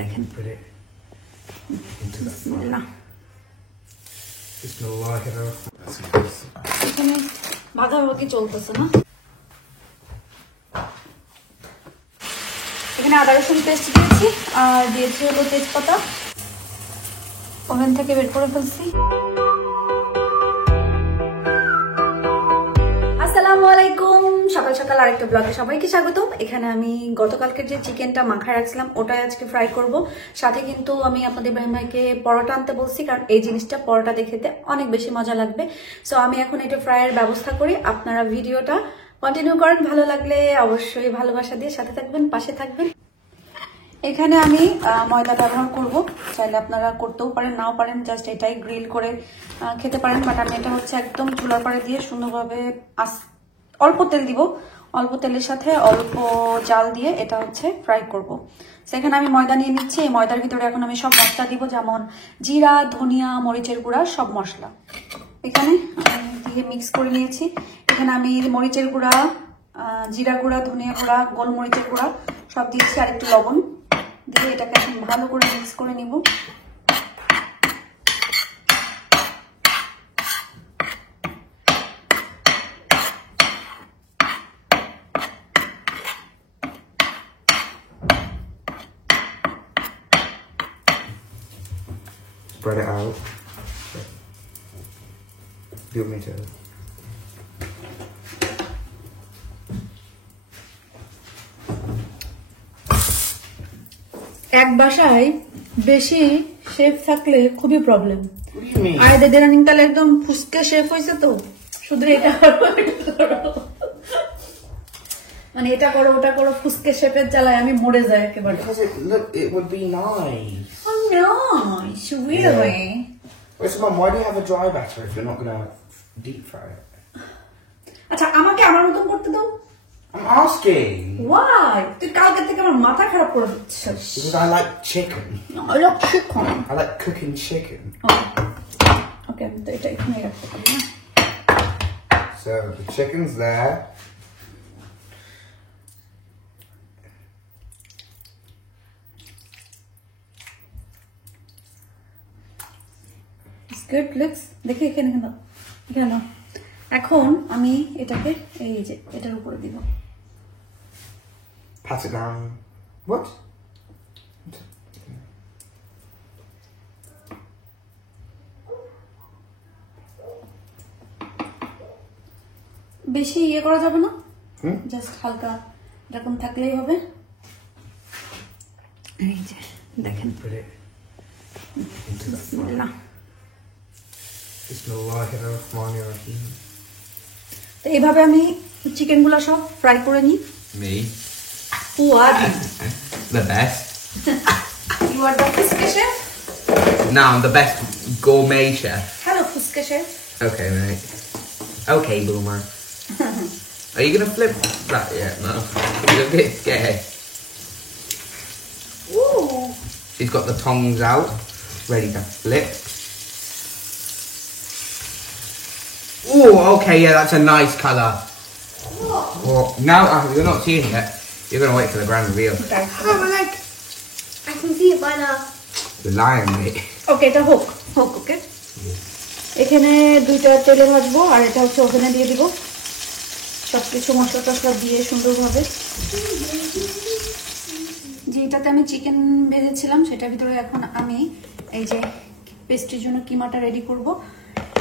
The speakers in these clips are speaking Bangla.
দেখেন এখানে ভাগাভাগি চলতেছে না। এখানে আদা রসুন পেস্ট দিয়েছি আর দিয়েছি হলো তেজপাতা, ওভেন থেকে বের করে ফেলছি। আসসালামু আলাইকুম, সকাল সকাল আরেকটা ব্লগে সবাইকে স্বাগতম। এখানে আমি গতকালকের যে চিকেনটা মাখায় রাখছিলাম ওটাই আজকে ফ্রাই করব। সাথে কিন্তু আমি আপনাদের ইব্রাহিম ভাইকে পরোটা আনতে বলছি, কারণ এই জিনিসটা পরোটা দেখতে অনেক বেশি মজা লাগবে। সো আমি এখন এটা ফ্রাইয়ের ব্যবস্থা করি। আপনারা ভিডিওটা কন্টিনিউ করেন, ভালো লাগলে অবশ্যই ভালোবাসা দিয়ে সাথে থাকবেন, পাশে থাকবেন। এখানে আমি ময়দা ব্যবহার করব, চাইলে আপনারা করতেও পারেন নাও পারেন, জাস্ট এটাই গ্রিল করে খেতে পারেন। বাট আমি এটা হচ্ছে একদম চুলার পাড়ে দিয়ে সুন্দরভাবে অল্প তেল দিব, অল্প তেলের সাথে অল্প জাল দিয়ে এটা হচ্ছে ফ্রাই করব। সেখানে আমি ময়দা নিয়ে নিচ্ছি। এই ময়দার ভিতরে এখন আমি সব মশলা দিব, যেমন জিরা, ধনিয়া, মরিচের গুঁড়া, সব মশলা এখানে দিয়ে মিক্স করে নিয়েছি। এখানে আমি মরিচের গুঁড়া, জিরা গুঁড়া, ধনিয়া গুঁড়া, গোলমরিচের গুঁড়া সব দিচ্ছি, আর একটু লবণ দিয়ে এটাকে এখন ভালো করে মিক্স করে নিব। Spread it out. Do you want me to? এক বাসায় বেশি শেফ থাকলে খুবই problem. What do you mean? আর এদের রানিং তাহলে একদম ফুসকে শেফ হয়েছে, তো শুধু এটা করো মানে এটা করো ওটা করো, ফুসকে শেফের জ্বালায় আমি মরে যাই একেবারে। Because it would be nice. Oh nice, really? Wait, so Mum, why do you have a dry batter if you're not gonna deep fry it? আচ্ছা আমাকে আমার মতন করতে দাও। I'm asking. Why? তুই কালকে থেকে আমার মাথা খারাপ করে দিচ্ছিস। Because I like chicken. I love chicken. I like cooking chicken. Okay, তো এটা এখানে রাখতে পারি না। So the chicken's there. It's good, looks. দেখি এখানে কেন এখন আমি এটাকে এই যে এটার উপরে দিব। Pat it down. What? বেশি ইয়ে করা যাবে না, জাস্ট হালকা এরকম থাকলেই হবে। এই যে দেখেন, বিসমিল্লাহ। Bismillahirrahmanirrahim. তো এইভাবে আমি চিকেন গুলো সব ফ্রাই করে নিই। Me? What? The best. You are the Fuske chef? No, I'm the best gourmet chef. Hello Fuske chef. Okay, mate. Okay, boomer. Are you gonna flip that yet? No. You're a bit scared. Ooh. She's got the tongs out, ready to flip. Oh, okay, yeah, that's a nice colour. Oh, now you're not seeing it. You're gonna wait for the grand reveal. Okay. Oh, my leg. I can see it by now. You're lying, mate. ওকে, এটা হোক ওকে। এখানে দুইটা তেলে ভাজবো আর এটা হচ্ছে ওভেনে দিয়ে দিব। সবকিছু মশলা টসলা দিয়ে সুন্দরভাবে। যেটাতে আমি চিকেন ভেজেছিলাম সেটার ভিতরে এখন আমি এই যে পেস্ট্রির জন্য কিমাটা রেডি করব।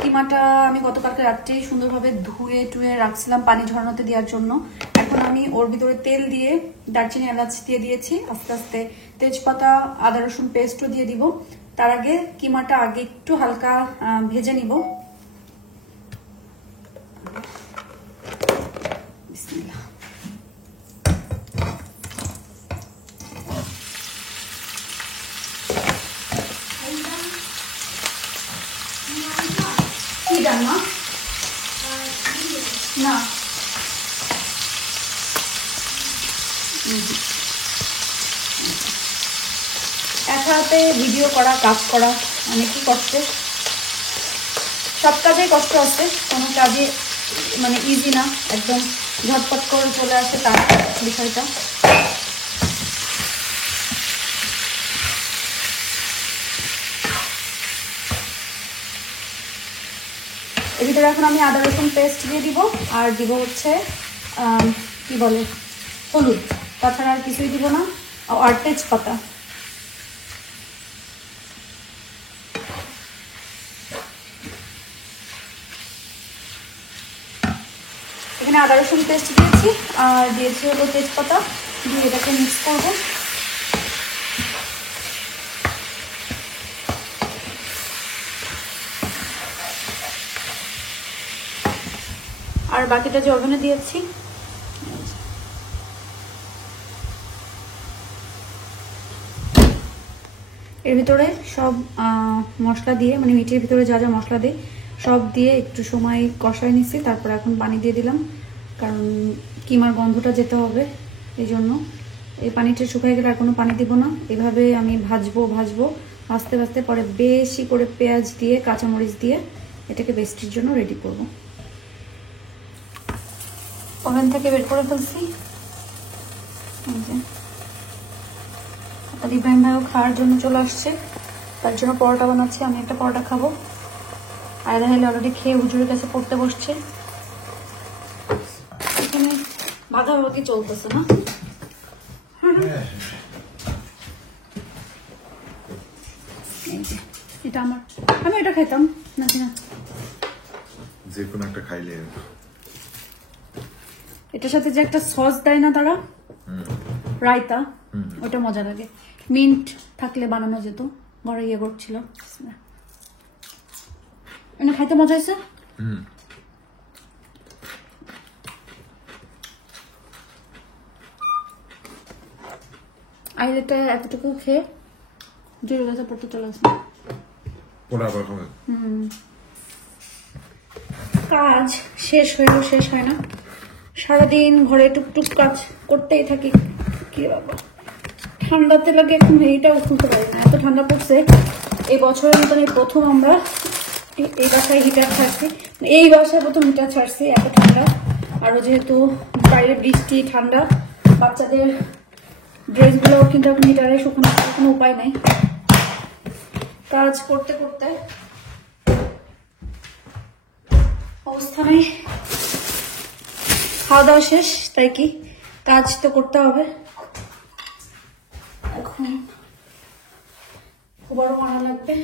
কিমাটা আমি গতকালকে রাত্রেই সুন্দরভাবে ধুয়ে টুয়ে রাখছিলাম পানি ঝরানোতে দেওয়ার জন্য। এখন আমি ওর ভিতরে তেল দিয়ে দারচিনি এলাচ দিয়ে দিয়েছি, আস্তে আস্তে তেজপাতা, আদা রসুন পেস্টও দিয়ে দিব। তার আগে কিমাটা আগে একটু হালকা ভেজে নিব। বিসমিল্লাহ। কি রান্না? না এক হাতে ভিডিও করা, কাজ করা অনেকই কষ্টের। সব কাজেই কষ্ট আছে, কোনো কাজে মানে ইজি না, একদম ঝটপট করে চলে আসে তার বিষয়টা। এর ভিতরে এখন আমি আদা রসুন পেস্ট দিয়ে দিব আর দিব হচ্ছে কি বলে হলুদ, তাছাড়া আর কিছুই দিব না, আর তেজপাতা। এখানে আদা রসুন পেস্ট দিয়েছি আর দিয়েছি হলো তেজপাতা, দিয়ে এটাকে মিক্স করবো। আর বাকিটা যে ওভেনে দিয়েছি, এর ভিতরে সব মশলা দিয়ে, মানে মিটের ভিতরে যা যা মশলা দিই সব দিয়ে একটু সময় কষায় নিছি, তারপর এখন পানি দিয়ে দিলাম, কারণ কিমার গন্ধটা যেতে হবে, এই জন্য। এই পানিটা শুকিয়ে গেলে আর কোনো পানি দিব না, এভাবে আমি ভাজবো ভাজতে ভাজতে পরে বেশি করে পেঁয়াজ দিয়ে কাঁচামরিচ দিয়ে এটাকে বেস্টির জন্য রেডি করব। ওভেন থেকে বের করে ফেলছি। ইব্রাহিম ভাইও খাওয়ার জন্য চলে আসছে, তার জন্য পরোটা বানাচ্ছি, আমি একটা পরোটা খাবো। আয়দা হেলে অলরেডি খেয়ে হুজুরের কাছে পড়তে বসছে। এখানে ভাগাভাগি চলতেছে না? এটা আমার, আমি এটা খাইতাম নাকি না, যে কোনো একটা খাইলে। এটার সাথে যে একটা সস দেয় না তারা, রায়তা, ওটা মজা লাগে। মিন্ট থাকলে বানানো যেত, ঘরে ইয়ে করছিল। খাইতে মজা হয়েছে। আর এটা এতটুকু খেয়ে জোরে গাছে পড়তে চলে আসবে। কাজ শেষ হয়েও শেষ হয় না, সারাদিন ঘরে টুকটুক কাজ করতেই থাকি। কি বাবা, ঠান্ডাতে লাগে এখন এইটাও খুলতে পারি না, এত ঠান্ডা পড়ছে। এই বছরের মতন এই প্রথম আমরা এই বাসায় হিটার ছাড়ছি, এই বাসায় প্রথম হিটার ছাড়ছি, এত ঠান্ডা। আরো যেহেতু বাইরে বৃষ্টি ঠান্ডা, বাচ্চাদের ড্রেসগুলোও কিন্তু এখন হিটারে শুকানোর কোনো উপায় নাই। কাজ করতে করতে অবস্থা নেই। খাওয়া দাওয়া শেষ, তাই কি কাজ তো করতে হবে। এখন বড় মারা লাগবে।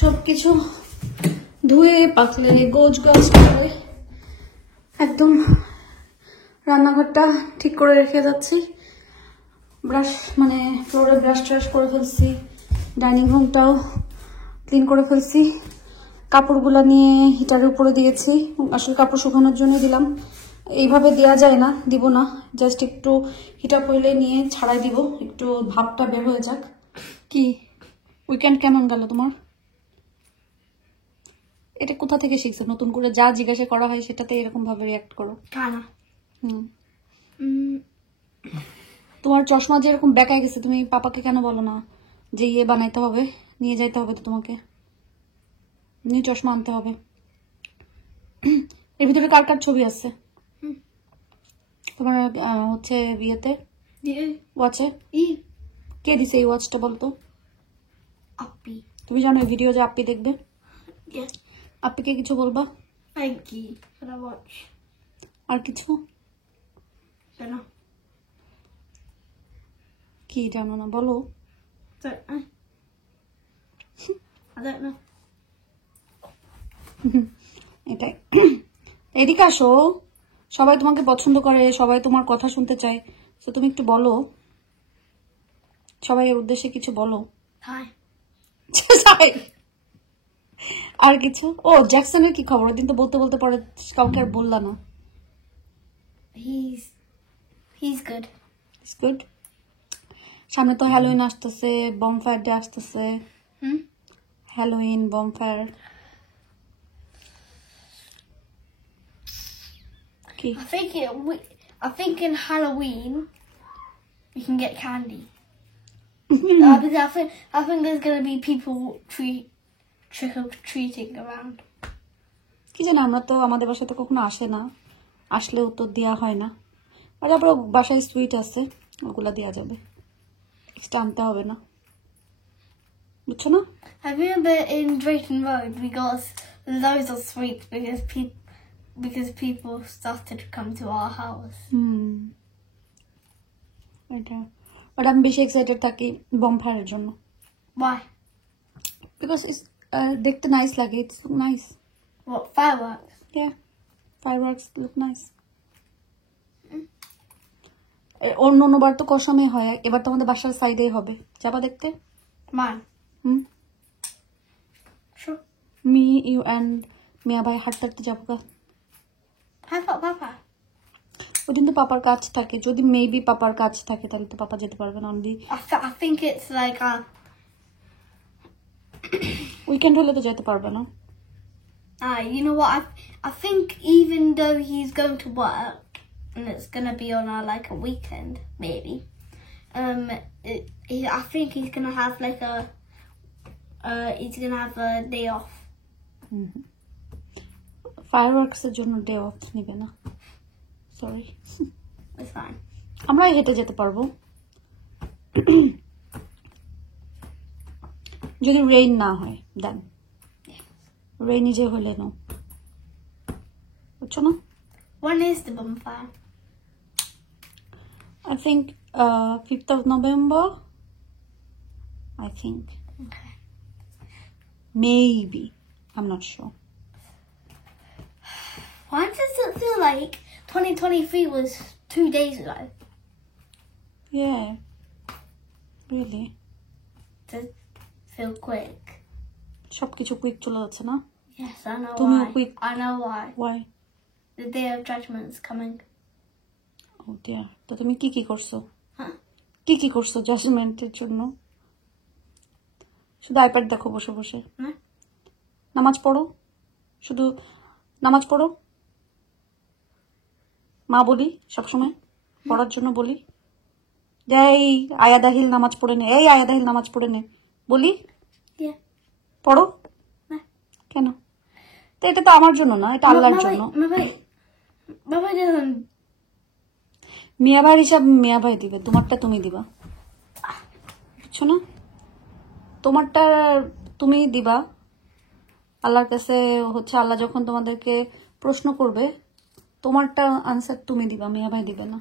সবকিছু ধুয়ে পাতলে গোছ গাছ করে একদম রান্নাঘরটা ঠিক করে রেখে যাচ্ছি। ব্রাশ মানে ফ্লোরে ব্রাশ ট্রাশ করে ফেলছি, ডাইনিং রুমটাও ক্লিন করে ফেলছি। কাপড়গুলো নিয়ে হিটারের উপরে দিয়েছি, আসলে কাপড় শুকানোর জন্য দিলাম। এইভাবে দেওয়া যায় না, দিব না, জাস্ট একটু হিটার হইলে নিয়ে ছাড়াই দিব, একটু ভাবটা বের হয়ে যাক। কি উইকেন্ড কেমন গেল তোমার? এটা কোথা থেকে শিখছো? নতুন করে যা জিজ্ঞাসা করা হয় সেটাতে এরকম ভাবে রিঅ্যাক্ট করো? তোমার চশমা যে এরকম বেঁকায় গেছে, তুমি পাপাকে কেন বলো না যে ইয়ে বানাইতে হবে, নিয়ে যাইতে হবে? তো তোমাকে নিউ চশমা আনতে হবে। এর ভিতরে কার কার ছবি আছে তোমার হচ্ছে বিয়েতে ওয়াচে? কে দিছে এই ওয়াচটা বলতো? Appy. তুমি জানো এই ভিডিও যে আপ্পি দেখবে? Yes. আপ্পিকে কিছু বলবা? Thank you for the watch. আর কিছু? Don't know. কি জানো না বলো? Don't know. I don't know. এটাই। এদিকে আসো, সবাই তোমাকে পছন্দ করে, সবাই তোমার কথা শুনতে চায়, তো তুমি একটু বলো, সবাই এর উদ্দেশ্যে কিছু বলো। Hi. আর কিছু? ও জ্যাকসনের কি খবর? ওদিন তো বলতে বলতে পরে কাউকে আর বললা না। He's good. It's good. সামনে তো হ্যালোইন আসতেছে, বমফায়ার ডে আসতেছে। হ্যালোইন, বমফায়ার কি? I think in Halloween we can get candy. Because I think there's gonna be people trick or treating around. কি জানি, আমরা তো আমাদের বাসায় তো কখনো আসে না, আসলেও তো দেওয়া হয় না। আর আবার বাসায় সুইট আছে, ওগুলা দেওয়া যাবে, এক্সট্রা আনতে হবে না, বুঝছো না? I remember in Drayton Road we got loads of sweets because people started to come to our house. এটা বাট আমি বেশি এক্সাইটেড থাকি বমফায়ারের জন্য, Why? বিকজ ইটস দেখতে নাইস লাগে, it's nice. What, fireworks? Yeah, fireworks look nice. অন্যবার তো কসমে হয়, এবার তো আমাদের বাসার সাইডেই হবে, যাবা দেখতে? Mine. Sure. Me you and মিয়া ভাই হাঁটতে যাবো গা। How about Papa? ওই দিন তো পাপার কাজ থাকে, যদি মেবি পাপার কাজ থাকে তাহলে তো পাপা যেতে পারবেন। Only I think it's like weekend হলে তো যেতে পারবে না। you know what? I think even though he's going to work and it's gonna be on a weekend maybe, I think he's gonna have he's gonna have a day off. Fireworks এর জন্য ডে অফ নেবে না, সরি। It's fine. আমরা হেঁটে যেতে পারবো যদি রেইন না হয়, দেন রেইনি যে হলে না, বুঝছো না? When is the bonfire? I think 5th of November, I think. Okay. Maybe, I'm not sure. Why does it feel like 2023 was 2 days ago? Yeah, really. Does feel quick? সবকিছু কুইক চলে যাচ্ছে না? Yes, I know তুমিও why. quick. I know why. Why? The day of judgment's coming. Oh dear. তো তুমি কি করছো? Huh? কি করছো জাজমেন্টের জন্য? শুধু আইপ্যাড দেখো বসে বসে? Huh? নামাজ পড়ো, শুধু নামাজ পড়ো। মা বলি সবসময় পড়ার জন্য বলি, যে এই আয়াদাহিল নামাজ পড়ে নে, এই আয়াদাহিল নামাজ পড়ে নে বলি, Yeah. পড়ো না। কেন? তো এটা তো আমার জন্য না, এটা আল্লাহর জন্য। Mama doesn't. মিয়া ভাইয়ের হিসাব মিয়া ভাই দিবে, তোমারটা তুমি দিবা, বুঝছো না? তোমারটা তুমি দিবা আল্লাহর কাছে, হচ্ছে আল্লাহ যখন তোমাদেরকে প্রশ্ন করবে তোমারটা আনসার তুমি দিবা, মিয়া ভাই দিবে না।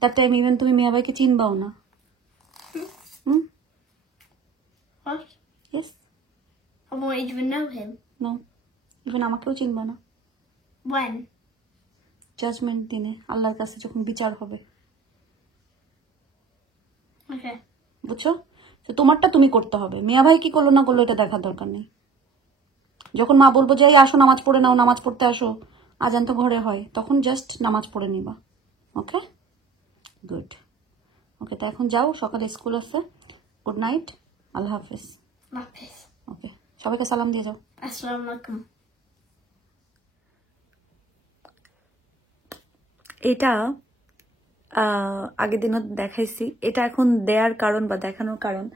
দ্যাট টাইম ইভেন তুমি মিয়া ভাইকে চিনবাও না। What? Yes, I won't even know him. No, even আমাকেও চিনবা না। When? জাজমেন্ট দিনে আল্লাহর কাছে যখন বিচার হবে, Okay. বুঝছো? তো তোমারটা তুমি করতে হবে, মিয়া ভাই কি করলো না করলো এটা দেখার দরকার নেই। যখন মা বলবো যে আসো নামাজ পড়ে নাও, নামাজ পড়তে আসো, আজান তো ঘরে হয়, তখন জাস্ট নামাজ পড়ে নিবা। ওকে, গুড। ওকে, তো এখন যাও, সকালে স্কুল আছে। গুড নাইট, আল্লাহ হাফিজ। Lapis. ওকে, সবাইকে সালাম দিয়ে যাও। Assalamualaikum. এটা আগের দিনও দেখাইছি, এটা এখন দেওয়ার কারণ বা দেখানোর কারণ,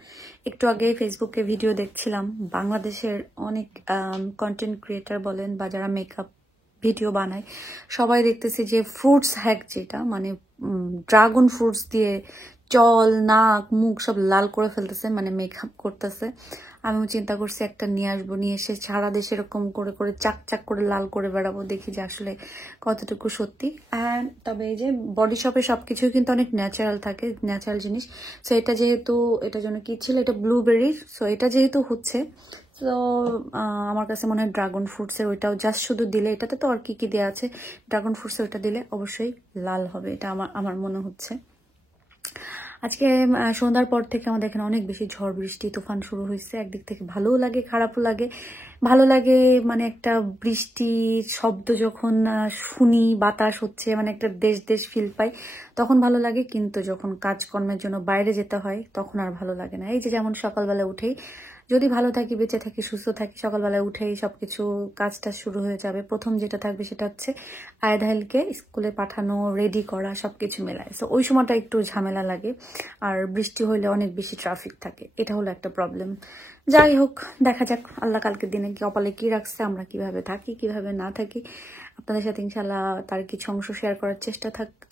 একটু আগে ফেসবুকে ভিডিও দেখছিলাম, বাংলাদেশের অনেক কন্টেন্ট ক্রিয়েটার বলেন বা যারা মেকআপ ভিডিও বানায় সবাই দেখতেছি যে ফ্রুটস হ্যাক, যেটা মানে ড্রাগন ফ্রুটস দিয়ে চল, নাক, মুখ সব লাল করে ফেলতেছে, মানে মেকআপ করতেছে। আমিও চিন্তা করছি একটা নিয়ে আসবো, নিয়ে এসে সারা দেশে এরকম করে করে চাক করে লাল করে বেড়াবো, দেখি যে আসলে কতটুকু সত্যি। আর তবে এই যে বডি শপে সবকিছুই কিন্তু অনেক ন্যাচারাল থাকে, ন্যাচারাল জিনিস। সো এটা যেহেতু, এটার জন্য কি ছিল, এটা ব্লুবেরির, সো এটা যেহেতু হচ্ছে, তো আমার কাছে মনে হয় ড্রাগন ফ্রুটসের ওইটাও জাস্ট শুধু দিলে, এটাতে তো আর কি দেওয়া আছে, ড্রাগন ফ্রুটসের ওইটা দিলে অবশ্যই লাল হবে, এটা আমার মনে হচ্ছে। আজকে সন্ধ্যার পর থেকে আমাদের এখানে অনেক বেশি ঝড় বৃষ্টি তুফান শুরু হয়েছে। একদিক থেকে ভালোও লাগে, খারাপও লাগে। ভালো লাগে মানে একটা বৃষ্টির শব্দ যখন শুনি, বাতাস হচ্ছে, মানে একটা দেশ ফিল পাই, তখন ভালো লাগে। কিন্তু যখন কাজকর্মের জন্য বাইরে যেতে হয় তখন আর ভালো লাগে না। এই যে যেমন সকালবেলা উঠেই যদি ভালো থাকি, বেঁচে থাকি, সুস্থ থাকি, সকালবেলায় উঠেই সবকিছু কাজটা শুরু হয়ে যাবে। প্রথম যেটা থাকবে সেটা হচ্ছে আয়াধাইলকে স্কুলে পাঠানো, রেডি করা, সবকিছু মেলায়। তো ওই সময়টা একটু ঝামেলা লাগে, আর বৃষ্টি হইলে অনেক বেশি ট্রাফিক থাকে, এটা হলো একটা প্রবলেম। যাই হোক, দেখা যাক আল্লাহ কালকের দিনে কপালে কি রাখছে, আমরা কিভাবে থাকি কিভাবে না থাকি। আপনাদের সাথে ইনশাল্লাহ তার কিছু অংশ শেয়ার করার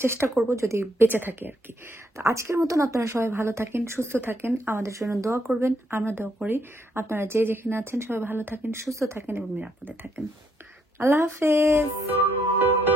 চেষ্টা করব, যদি বেঁচে থাকি আর কি। তো আজকের মতন আপনারা সবাই ভালো থাকেন, সুস্থ থাকেন, আমাদের জন্য দোয়া করবেন, আমরা দোয়া করি। আপনারা যে যেখানে আছেন সবাই ভালো থাকেন, সুস্থ থাকেন এবং নিরাপদে থাকেন। আল্লাহ হাফেজ।